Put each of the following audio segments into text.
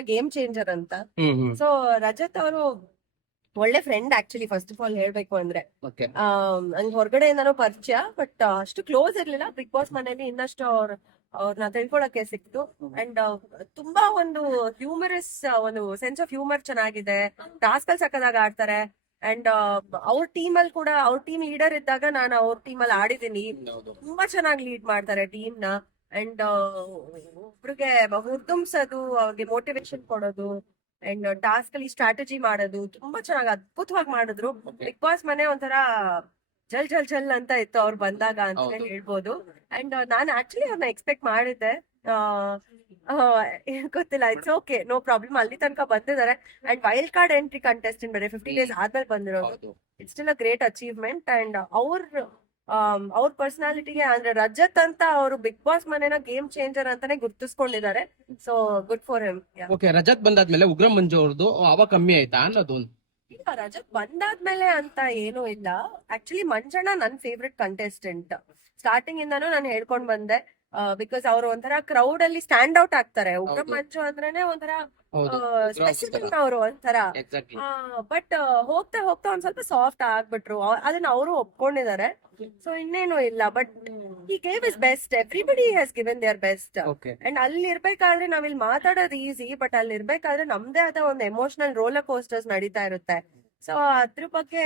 Game changer ಅಂತ. So Rajat ಅವರು ಒಳ್ಳೆ friend actually first of all ಹೇಳ್ಬೇಕು ಅಂದ್ರೆ. ನಂಗೆ ಹೊರಗಡೆ ಏನಾರು ಪರಿಚಯ ಬಟ್ ಅಷ್ಟು ಕ್ಲೋಸ್ ಇರ್ಲಿಲ್ಲ. ಬಿಗ್ ಬಾಸ್ ಮನೇಲಿ ಇನ್ನಷ್ಟು ಅವ್ರ ಅವ್ರನ್ನ ತಿಳ್ಕೊಳಕ್ಕೆ ಸಿಕ್ತು. ಅಂಡ್ ತುಂಬಾ ಒಂದು ಹ್ಯೂಮರಸ್ ಒಂದು ಸೆನ್ಸ್ ಆಫ್ ಹ್ಯೂಮರ್ ಚೆನ್ನಾಗಿದೆ. ಟಾಸ್ಕ್ ಅಲ್ಲಿ ಸಕ್ಕದಾಗ ಆಡ್ತಾರೆ. ಅಂಡ್ ಅವ್ರ ಟೀಮ್ ಅಲ್ಲಿ ಕೂಡ ಅವ್ರ ಟೀಮ್ ಲೀಡರ್ ಇದ್ದಾಗ ನಾನು ಅವ್ರ ಟೀಮ್ ಅಲ್ಲಿ ಆಡಿದೀನಿ ತುಂಬಾ ಚೆನ್ನಾಗಿ ಲೀಡ್ ಮಾಡ್ತಾರೆ ಟೀಮ್ನ. ಅಂಡ್ ಒಬ್ರಿಗೆ ಹುರ್ದುಂಬ್ಸೋದು ಅವ್ರಿಗೆ ಮೋಟಿವೇಶನ್ ಕೊಡೋದು ಅಂಡ್ ಟಾಸ್ಕ್ ಅಲ್ಲಿ ಸ್ಟ್ರಾಟಜಿ ಮಾಡೋದು ತುಂಬಾ ಚೆನ್ನಾಗಿ ಅದ್ಭುತವಾಗಿ ಮಾಡಿದ್ರು. ಬಿಗ್ ಬಾಸ್ ಮನೆ ಒಂಥರ ಜಲ್ ಜಲ್ ಜಲ್ ಅಂತ ಇತ್ತು ಅವ್ರು ಬಂದಾಗ ಅಂತ. ಹೇಳ್ಬೋದು. ಅಂಡ್ ನಾನು ಆಕ್ಚುಲಿ ಅವ್ರನ್ನ ಎಕ್ಸ್ಪೆಕ್ಟ್ ಮಾಡಿದ್ದೆ. ಗೊತ್ತಿಲ್ಲ ಇಟ್ಸ್ ಓಕೆ ನೋ ಪ್ರಾಬ್ಲಮ್ ಅಲ್ಲಿ ತನಕ ಬಂದಿದ್ದಾರೆ. And wild card entry contestant ಬೇರೆ ಫಿಫ್ಟಿ ಡೇಸ್ ಆದ್ಮೇಲೆ ಬಂದಿರೋದು. It's still a great achievement and ಅವ್ರ ಅವ್ರ ಪರ್ಸನಾಲಿಟಿಗೆ ಅಂದ್ರೆ ರಜತ್ ಅಂತ ಅವರು ಬಿಗ್ ಬಾಸ್ ಮನೆನ ಗೇಮ್ ಚೇಂಜರ್ ಅಂತಾನೆ ಗುರ್ತಿಸ್ಕೊಂಡಿದ್ದಾರೆ so good for him okay Rajat ಬಂದಾದ್ಮೇಲೆ ಉಗ್ರ ಮಂಜು ಅವ್ರದ್ದು ಅವ ಕಮ್ಮಿ ಆಯ್ತಾ ಅನ್ನೋದು ಈಗ ರಜತ್ ಬಂದಾದ್ಮೇಲೆ ಅಂತ ಏನು ಇಲ್ಲ. ಆಕ್ಚುಲಿ ಮಂಜಣ್ಣ ನನ್ ಫೇವ್ರೆಟ್ ಕಂಟೆಸ್ಟೆಂಟ್ ಸ್ಟಾರ್ಟಿಂಗ್ ಇಂದಾನು ನಾನು ಹೇಳ್ಕೊಂಡ್ ಬಂದೆ. ಬಿಕಾಸ್ ಅವ್ರು ಒಂಥರ ಕ್ರೌಡ್ ಅಲ್ಲಿ ಸ್ಟ್ಯಾಂಡ್ ಔಟ್ ಆಗ್ತಾರೆ. ಉಗ್ರ ಮಂಚು ಅಂದ್ರೆ ಅಂದ್ರೇನೆ ಒಂಥರ ಸ್ಪೆಸಿಫಿಕ್ ಅವರು ಒಂಥರ. ಬಟ್ ಹೋಗ್ತಾ ಹೋಗ್ತಾ ಒಂದ್ ಸ್ವಲ್ಪ ಸಾಫ್ಟ್ ಆಗ್ಬಿಟ್ರು. ಅದನ್ನ ಅವರು ಒಪ್ಕೊಂಡಿದ್ದಾರೆ. ಸೊ ಇನ್ನೇನು ಇಲ್ಲ. But he gave his best everybody has given their best and ಅಲ್ಲಿ ಇರ್ಬೇಕಾದ್ರೆ ನಾವ್ ಇಲ್ಲಿ ಮಾತಾಡೋದು ಈಸಿ ಬಟ್ ಅಲ್ಲಿ ಇರ್ಬೇಕಾದ್ರೆ ನಮ್ದೇ ಆದ ಒಂದು ಎಮೋಷನಲ್ ರೋಲರ್ ಕೋಸ್ಟರ್ಸ್ ನಡೀತಾ ಇರುತ್ತೆ. ಸೊ ಅದ್ರ ಬಗ್ಗೆ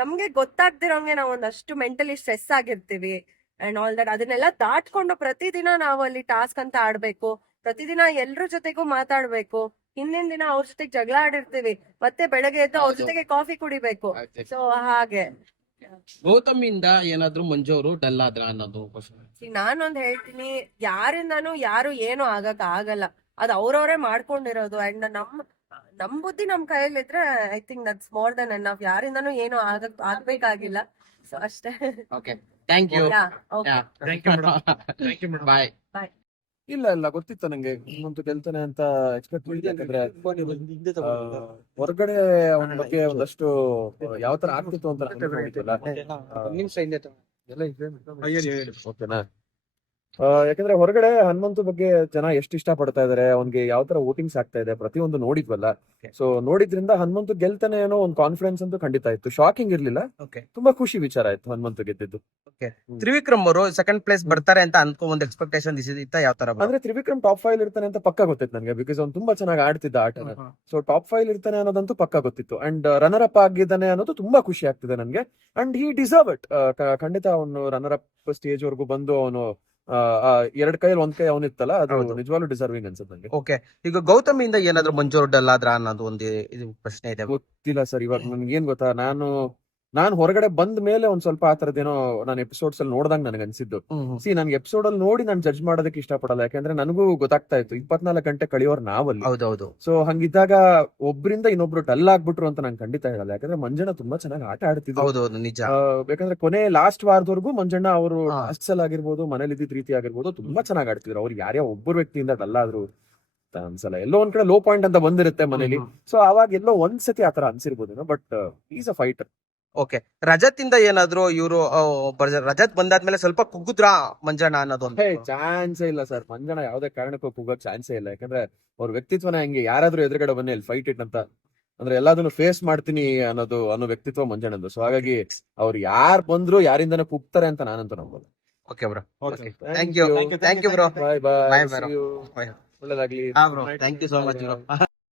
ನಮ್ಗೆ ಗೊತ್ತಾಗ್ದಿರೋಂಗೆ ನಾವ್ ಒಂದಷ್ಟು ಮೆಂಟಲಿ ಸ್ಟ್ರೆಸ್ ಆಗಿರ್ತೀವಿ. ಅಂಡ್ ಆಲ್ ದಟ್ ಅದನ್ನೆಲ್ಲ ದಾಟ್ಕೊಂಡು ಪ್ರತಿದಿನ ನಾವು ಅಲ್ಲಿ ಟಾಸ್ಕ್ ಅಂತ ಆಡ್ಬೇಕು. ಪ್ರತಿದಿನ ಎಲ್ರ ಜೊತೆಗೂ ಮಾತಾಡ್ಬೇಕು. ಹಿಂದಿನ ದಿನ ಅವ್ರ ಜೊತೆಗೆ ಜಗಳ ಆಡಿರ್ತೀವಿ. ಮತ್ತೆ ಬೆಳಗ್ಗೆ ಎದ್ದು ಅವ್ರ. ಜೊತೆಗೆ ಕಾಫಿ ಕುಡಿಬೇಕು. ಸೊ ಹಾಗೆ. ಗೌತಮಿಂದ ಏನಾದ್ರು ಮಂಜೂರು ಡಲ್ ಆದ್ರ ಅನ್ನೋದು ನಾನೊಂದ್ ಹೇಳ್ತೀನಿ. ಯಾರಿಂದಾನು ಯಾರು ಏನು ಆಗಕ್ ಆಗಲ್ಲ. ಅದ್ ಅವ್ರವ್ರೇ ಮಾಡ್ಕೊಂಡಿರೋದು. ಅಂಡ್ ನಮ್ ನಮ್ ಬುದ್ಧಿ ನಮ್ ಕೈಯಲ್ಲಿದ್ರೆ I think that's more than enough ಯಾರಿಂದಾನು ಏನು ಆಗಕ್ ಆಗ್ಬೇಕಾಗಿಲ್ಲ. ಅಷ್ಟೇ okay thank you okay thank you madam. Thank you, madam. Bye ಇಲ್ಲ ಇಲ್ಲ ಗೊತ್ತಿತ್ತು ನಂಗೆ. ಇನ್ನೊಂದು ಗೆಲ್ತಾನೆ ಅಂತ ಎಕ್ಸ್ಪೆಕ್ಟ್ ಮಾಡಿದ್ದೆ ಯಾಕಂದ್ರೆ ಆ, ಹೊರಗಡೆ ಅವನ ಬಗ್ಗೆ ಒಂದಷ್ಟು ಯಾವ ತರ ಆಗ್ತಿತ್ತು ಅಂತ ನಂಗೆ ಗೊತ್ತಿಲ್ಲ. ಎಲ್ಲ ಇದೆ. ಓಕೆನಾ? ಆ, ಯಾಕಂದ್ರೆ ಹೊರಗಡೆ ಹನುಮಂತು ಬಗ್ಗೆ ಜನ ಎಷ್ಟು ಇಷ್ಟ ಪಡ್ತಾ ಇದಾರೆ ಅವ್ನಿಗೆ ಯಾವ ತರ ವೋಟಿಂಗ್ಸ್ ಆಗ್ತಾ ಇದೆ ಪ್ರತಿಯೊಂದು ನೋಡಿದ್ವಲ್ಲ. ಸೊ ನೋಡಿದ್ರಿಂದ ಹನುಮಂತು ಗೆಲ್ತಾನೆ ಏನೋ ಒಂದು ಕಾನ್ಫಿಡೆನ್ಸ್ ಅಂತೂ ಖಂಡಿತ ಇತ್ತು. ಶಾಕಿಂಗ್ ಇರ್ಲಿಲ್ಲ. ತುಂಬಾ ಖುಷಿ ವಿಚಾರ ಆಯ್ತು ಹನುಮಂತು ಗೆದ್ದಿದ್ದು. ತ್ರಿವಿಕ್ರಮ್ ಅವರು ಸೆಕೆಂಡ್ ಪ್ಲೇಸ್ ಬರ್ತಾರೆ ಅಂತ ಅನ್ಕೊ ಒಂದು ಎಕ್ಸ್ಪೆಕ್ಟೇಷನ್ ಇತ್ತ ಯಾವ ತರ ಅಂದ್ರೆ ತ್ರಿವಿಕ್ರಮ್ ಟಾಪ್ ಫೈಲ್ ಇರ್ತಾನೆ ಅಂತ ಪಕ್ಕ ಗೊತ್ತಿತ್ತು ನನಗೆ ಬಿಕಾಸ್ ಅವ್ನು ತುಂಬಾ ಚೆನ್ನಾಗಿ ಆಡ್ತಿದ್ದ ಆಟ ಸೊ ಟಾಪ್ ಫೈಲ್ ಇರ್ತಾನೆ ಅನ್ನೋದಂತೂ ಪಕ್ಕ ಗೊತ್ತಿತ್ತು. ಅಂಡ್ ರನ್ನರ್ ಅಪ್ ಆಗಿದ್ದಾನೆ ಅನ್ನೋದು ತುಂಬಾ ಖುಷಿ ಆಗ್ತಿದೆ ನನಗೆ. ಅಂಡ್ ಹಿ ಡಿಸರ್ವ್ ಇಟ್ ಖಂಡಿತ ಅವನು ರನ್ನರ್ ಅಪ್ ಸ್ಟೇಜ್ ವರ್ಗೂ ಬಂದು ಅವನು ಎರಡ್ ಕೈಯಲ್ಲಿ ಒಂದ್ ಕೈ ಅವನಿತ್ತಲ್ಲ ಅದು. ನಿಜವಾಗ್ಲೂ ಡಿಸರ್ವಿಂಗ್ ಅನ್ಸುತ್ತೆ ನಂಗೆ. ಓಕೆ ಈಗ ಗೌತಮಿಯಿಂದ ಏನಾದ್ರು ಮಂಜೂರ್ ಡಲ್ ಆದ್ರ ಅನ್ನೋದು ಒಂದು ಇದು ಪ್ರಶ್ನೆ ಇದೆ. ಗೊತ್ತಿಲ್ಲ ಸರ್ ಇವಾಗ ನನ್ಗೆ ಏನ್ ಗೊತ್ತಾ ನಾನು ನಾನು ಹೊರಗಡೆ ಬಂದ ಮೇಲೆ ಒಂದ್ ಸ್ವಲ್ಪ ಆ ತರದೇನೋ ನಾನು ಎಪಿಸೋಡ್ಸ್ ಅಲ್ಲಿ ನೋಡ್ದಂಗ್ ನನಗೆ ಅನ್ಸಿದ್ದು. ಸಿ ನನ್ಗೆ ಎಪಿಸೋಡ್ ಅಲ್ಲಿ ನೋಡಿ ನಾನು ಜಡ್ಜ್ ಮಾಡೋದಕ್ಕೆ ಇಷ್ಟಪಡಲ್ಲ. ಯಾಕಂದ್ರೆ ನನಗೂ ಗೊತ್ತಾಗ್ತಾ ಇತ್ತು. ಇಪ್ಪತ್ನಾಲ್ಕು ಗಂಟೆ ಕಳಿಯೋರ್ ನಾವಲ್ಲಿ. ಹೌದೌದು. ಸೊ ಹಂಗಿದ್ದಾಗ ಒಬ್ರಿಂದ ಇನ್ನೊಬ್ರು ಡಲ್ ಆಗ್ಬಿಟ್ರು ಅಂತ ನಂಗೆ ಖಂಡಿತ ಹೇಳಲ್ಲ. ಯಾಕಂದ್ರೆ ಮಂಜಣ್ಣ ತುಂಬಾ ಚೆನ್ನಾಗಿ ಆಟ ಆಡ್ತಿದ್ರು. ನಿಜ. ಯಾಕಂದ್ರೆ ಕೊನೆ ಲಾಸ್ಟ್ ವಾರದವರೆಗೂ ಮಂಜಣ್ಣ ಅವರು ಅಸ್ಸಲ್ ಆಗಿರ್ಬೋದು ಮನೇಲಿ ಇದ್ದ ರೀತಿ ಆಗಿರ್ಬೋದು ತುಂಬಾ ಚೆನ್ನಾಗಿ ಆಡ್ತಿದ್ರು. ಅವ್ರು ಯಾರ್ಯಾವ ಒಬ್ಬರು ವ್ಯಕ್ತಿಯಿಂದ ಡಲ್ ಆದ್ರು ಅನ್ಸಲ್ಲ. ಎಲ್ಲೋ ಒಂದ್ ಕಡೆ ಲೋ ಪಾಯಿಂಟ್ ಅಂತ ಬಂದಿರುತ್ತೆ ಮನೇಲಿ. ಸೊ ಅವಾಗ ಎಲ್ಲೋ ಒಂದ್ಸತಿ ಆತರ ಅನ್ಸಿರ್ಬೋದೇನೋ but he's a fighter okay. Rajat ಇಂದ ಏನಾದ್ರು ಇವರು ರಜತ್ ಬಂದಾದ್ಮೇಲೆ ಸ್ವಲ್ಪ ಕುಗ್ಗುದ್ರಾ ಮಂಜಣ್ಣ ಅನ್ನೋದು ಚಾನ್ಸ್ ಇಲ್ಲ ಸರ್. ಮಂಜಣ್ಣ ಯಾವ್ದೇ ಕಾರಣಕ್ಕೂ ಕುಗ್ಗಕ್ ಚಾನ್ಸೇ ಇಲ್ಲ. ಯಾಕಂದ್ರೆ ಅವ್ರ ವ್ಯಕ್ತಿತ್ವನ ಹಂಗೆ ಯಾರಾದ್ರೂ ಎದುರುಗಡೆ ಬನ್ನಿ ಇಲ್ಲಿ ಫೈಟ್ ಇಟ್ ಅಂತ ಅಂದ್ರೆ ಎಲ್ಲದನ್ನು ಫೇಸ್ ಮಾಡ್ತೀನಿ ಅನ್ನೋದು ಅನ್ನೋ ವ್ಯಕ್ತಿತ್ವ ಮಂಜಣ್ಣಂದು. ಸೊ ಹಾಗಾಗಿ ಅವ್ರು ಯಾರ್ ಬಂದ್ರು ಯಾರಿಂದನೇ ಕುಗ್ತಾರೆ ಅಂತ ನಾನಂತೂ ನಂಬೋದು okay bro. Thank you thank you bro bye bye. ಒಳ್ಳೇದಾಗ್ಲಿ. ಹಾ bro thank you so much bro